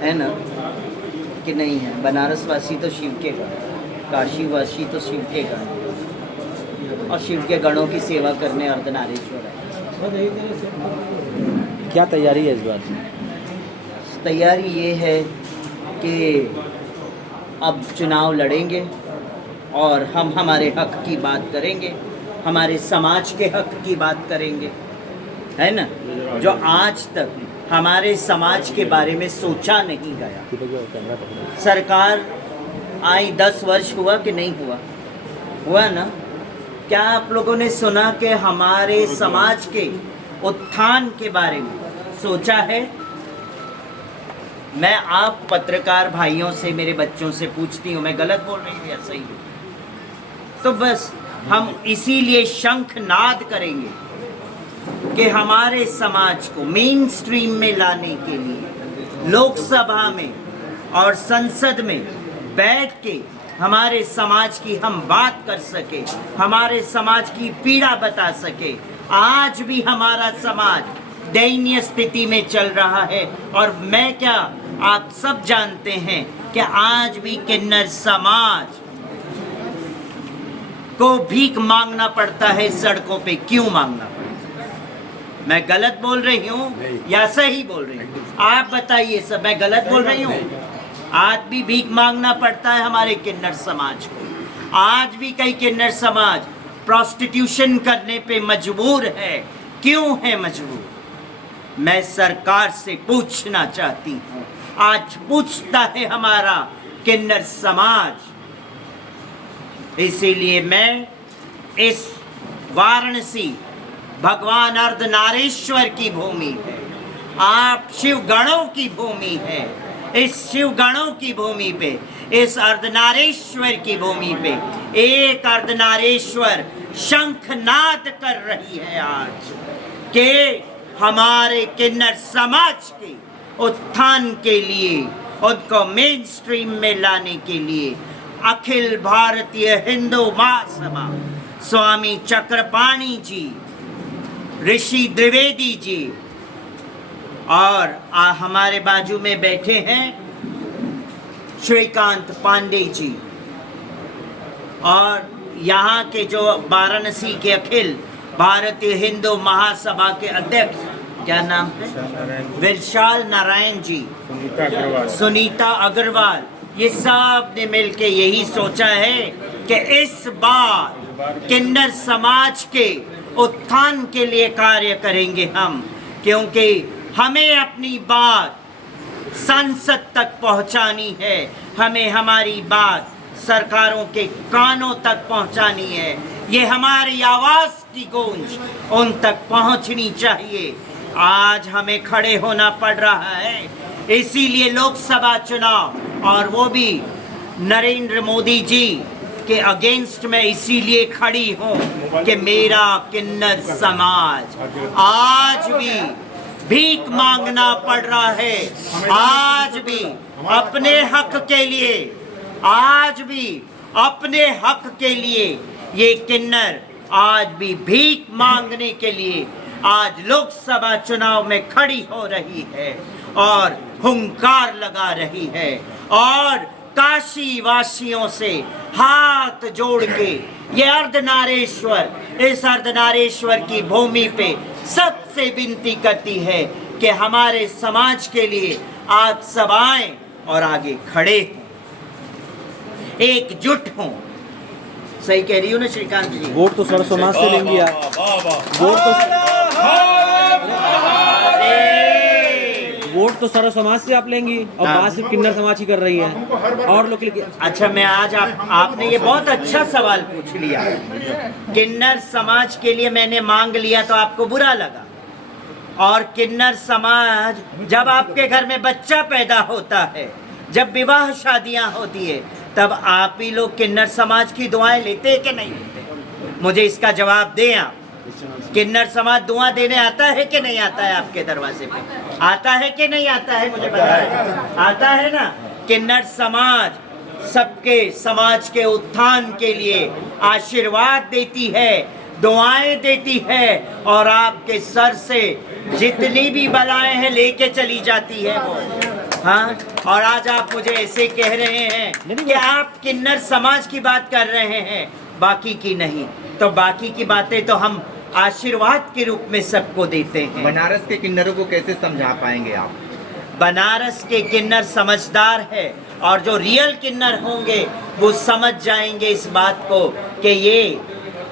है ना कि नहीं है? बनारस वासी तो शिव के गण, काशी वासी तो शिव के गण, और शिव के गणों की सेवा करने अर्धनारीश्वर है। क्या तैयारी है इस बार? तैयारी ये है कि अब चुनाव लड़ेंगे और हम हमारे हक की बात करेंगे, हमारे समाज के हक की बात करेंगे, है ना, जो आज तक हमारे समाज के बारे में सोचा नहीं गया। सरकार आई 10 वर्ष हुआ कि नहीं हुआ? हुआ ना? क्या आप लोगों ने सुना कि हमारे समाज के उत्थान के बारे में सोचा है? मैं आप पत्रकार भाइयों से, मेरे बच्चों से पूछती हूँ, मैं गलत बोल रही हूँ या सही हूँ? तो बस हम इसीलिए शंखनाद करेंगे कि हमारे समाज को मेन स्ट्रीम में लाने के लिए लोकसभा में और संसद में बैठ के हमारे समाज की हम बात कर सके, हमारे समाज की पीड़ा बता सके। आज भी हमारा समाज दयनीय स्थिति में चल रहा है, और मैं क्या, आप सब जानते हैं कि आज भी किन्नर समाज को भीख मांगना पड़ता है सड़कों पे। क्यों मांगना पड़ता है? मैं गलत बोल रही हूँ या सही बोल रही हूँ? आप बताइए सब, मैं गलत बोल रही हूँ? आज भी भीख मांगना पड़ता है हमारे किन्नर समाज को। आज भी कई किन्नर समाज प्रोस्टिट्यूशन करने पे मजबूर है। क्यों है मजबूर? मैं सरकार से पूछना चाहती हूँ। आज पूछता है हमारा किन्नर समाज। इसीलिए मैं इस वाराणसी भगवान अर्धनारीश्वर की भूमि है, आप शिवगणों की भूमि है, इस शिवगणों की भूमि पे, इस अर्धनारीश्वर की भूमि पे एक अर्धनारीश्वर शंखनाद कर रही है आज कि हमारे किन्नर समाज के उत्थान के लिए, उनको मेन स्ट्रीम में लाने के लिए अखिल भारतीय हिंदू महासभा, स्वामी चक्रपाणी जी, ऋषि द्विवेदी जी, और हमारे बाजू में बैठे हैं श्रीकांत पांडे जी, और यहाँ के जो वाराणसी के अखिल भारतीय हिंदू महासभा के अध्यक्ष, क्या नाम है, विशाल नारायण जी, सुनीता अग्रवाल, ये सब ने मिलके यही सोचा है कि इस बार किन्नर समाज के उत्थान के लिए कार्य करेंगे हम, क्योंकि हमें अपनी बात संसद तक पहुंचानी है, हमें हमारी बात सरकारों के कानों तक पहुंचानी है। ये हमारी आवाज की गूंज उन तक पहुंचनी चाहिए। आज हमें खड़े होना पड़ रहा है, इसीलिए लोकसभा चुनाव, और वो भी नरेंद्र मोदी जी के अगेंस्ट में इसीलिए खड़ी हूँ कि मेरा किन्नर समाज आज भी भीख मांगना पड़ रहा है, आज भी अपने हक के लिए, आज भी अपने हक के लिए ये किन्नर आज भी भीख मांगने के लिए आज लोकसभा चुनाव में खड़ी हो रही है और हुंकार लगा रही है, और काशी वासियों से हाथ जोड़ के ये अर्धनारीश्वर, इस अर्धनारीश्वर की भूमि पे सबसे विनती करती है कि हमारे समाज के लिए आप सब आएं और आगे खड़े हों, एकजुट हों। सही कह रही हूँ ना श्रीकांत जी? वोट तो सर्व समाज से लेंगी आप, वोट तो सर्व समाज से आप लेंगी, और बात सिर्फ किन्नर समाज की कर रही है और लोग के लिए। अच्छा, मैं आज आपने ये बहुत अच्छा सवाल पूछ लिया। किन्नर समाज के लिए मैंने मांग लिया तो आपको बुरा लगा, और किन्नर समाज, जब आपके घर में बच्चा पैदा होता है, जब विवाह शादियां होती है, तब आप ही लोग किन्नर समाज की दुआएं लेते हैं कि नहीं लेते? मुझे इसका जवाब दें आप। किन्नर समाज दुआ देने आता है कि नहीं आता है? आपके दरवाजे पे आता है कि नहीं आता है? मुझे बताएं। आता है ना? किन्नर समाज सबके समाज के उत्थान के लिए आशीर्वाद देती है, दुआएं देती है और आपके सर से जितनी भी बलाएं हैं लेके चली जाती है वो। हाँ, और आज आप मुझे ऐसे कह रहे हैं कि आप किन्नर समाज की बात कर रहे हैं, बाकी की नहीं। तो बाकी की बातें तो हम आशीर्वाद के रूप में सबको देते हैं। बनारस के किन्नरों को कैसे समझा पाएंगे आप? बनारस के किन्नर समझदार है और जो रियल किन्नर होंगे वो समझ जाएंगे इस बात को कि ये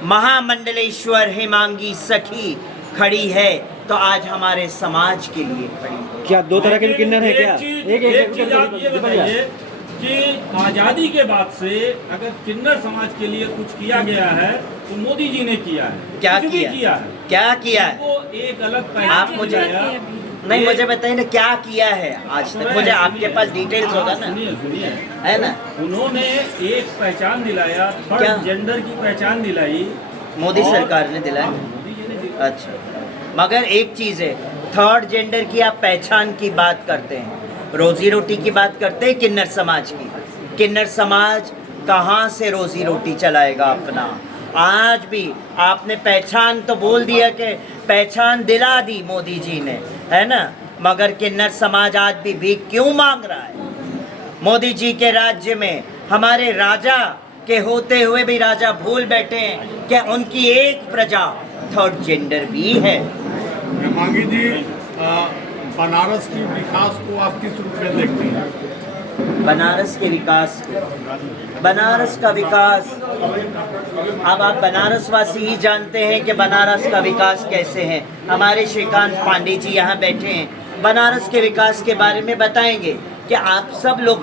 महामंडलेश्वर हेमांगी सखी खड़ी है तो आज हमारे समाज के लिए खड़ी है। क्या दो तरह के भी किन्नर हैं क्या? एक चीज आप ये बताइए कि आजादी के बाद से अगर किन्नर समाज के लिए कुछ किया गया है तो मोदी जी ने किया है। क्या कुछ भी किया है? क्या किया है? वो एक अलग आप मुझे नहीं, मुझे बताइए ना क्या किया है आज तक। मुझे आपके पास डिटेल्स होगा ना, सुनिए है ना। उन्होंने एक पहचान दिलाया, क्या? थर्ड जेंडर की पहचान दिलाई, मोदी और- सरकार ने दिलाया। मोदी जी ने दिलाई। अच्छा, मगर एक चीज़ है, थर्ड जेंडर की आप पहचान की बात करते हैं, रोजी रोटी की बात करते हैं किन्नर समाज की। किन्नर समाज कहाँ से रोजी रोटी चलाएगा अपना? आज भी आपने पहचान तो बोल दिया कि पहचान दिला दी मोदी जी ने, है ना, मगर किन्नर समाज आज भी भीख क्यों मांग रहा है? मोदी जी के राज्य में हमारे राजा के होते हुए भी राजा भूल बैठे हैं कि उनकी एक प्रजा थर्ड जेंडर भी है। हेमांगी जी, बनारस की विकास को आप किस रूप में देखते हैं? बनारस के विकास, बनारस का विकास, अब आप बनारस वासी ही जानते हैं कि बनारस का विकास कैसे है। हमारे श्रीकांत पांडे जी यहाँ बैठे हैं, बनारस के विकास के बारे में बताएंगे कि आप सब लोग